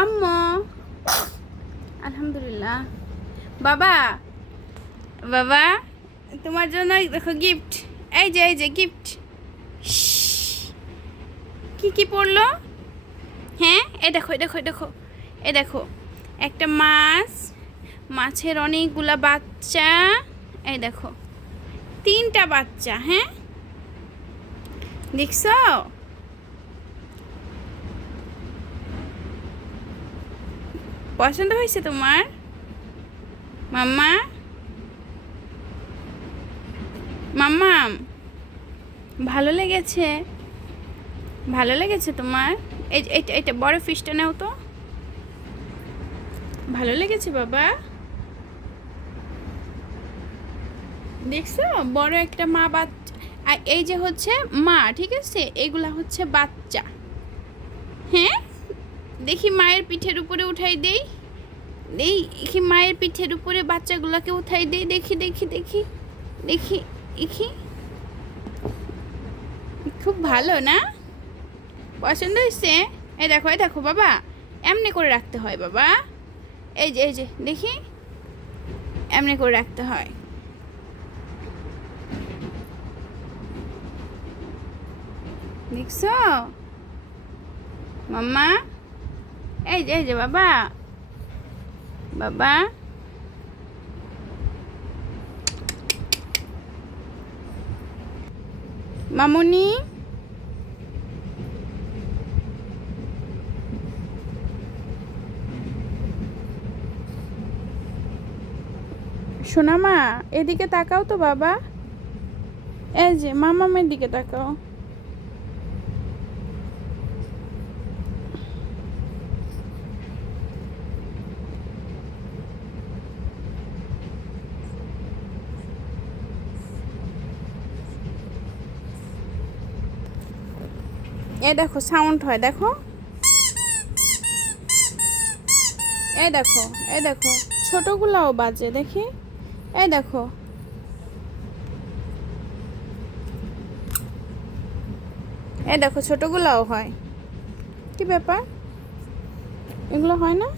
আম্মু আলহামদুলিল্লাহ। বাবা বাবা তোমার জন্য দেখো গিফট। এই যে গিফট। কি কি পড়লো? হ্যাঁ এই দেখো এই দেখো একটা মাছের অনেকগুলা বাচ্চা। এই দেখো 3টা বাচ্চা। হ্যাঁ দেখছো? পছন্দ হয়েছে তোমার মাম্মা? মাম্মা ভালো লেগেছে? ভালো লেগেছে তোমার? এটা বড় ফিশটা নাও তো। ভালো লেগেছে বাবা? দেখছো বড় একটা মা বাচ্চা, আর এই যে হচ্ছে মা, ঠিক আছে, এগুলা হচ্ছে বাচ্চা। হ্যাঁ দেখি মায়ের পিঠের উপরে উঠাই দেই। দেখি মায়ের পিঠের উপরে বাচ্চাগুলোকে উঠাই দেই। দেখি দেখি দেখি দেখি দেখি। খুব ভালো না? পছন্দ হয়েছে? এই দেখো বাবা, এমনি করে রাখতে হয় বাবা। এই যে দেখি, এমনি করে রাখতে হয়। দেখছো মাম্মা? এই যে বাবা বাবা। মামুনি সোনা মা, এদিকে তাকাও তো বাবা। এই যে মামামের দিকে তাকাও। এই দেখো সাউন্ড হয়, দেখো। এই দেখো ছোটগুলাও বাজে, দেখি। এই দেখো ছোটগুলাও হয়। কি ব্যাপার, এগুলো হয় না?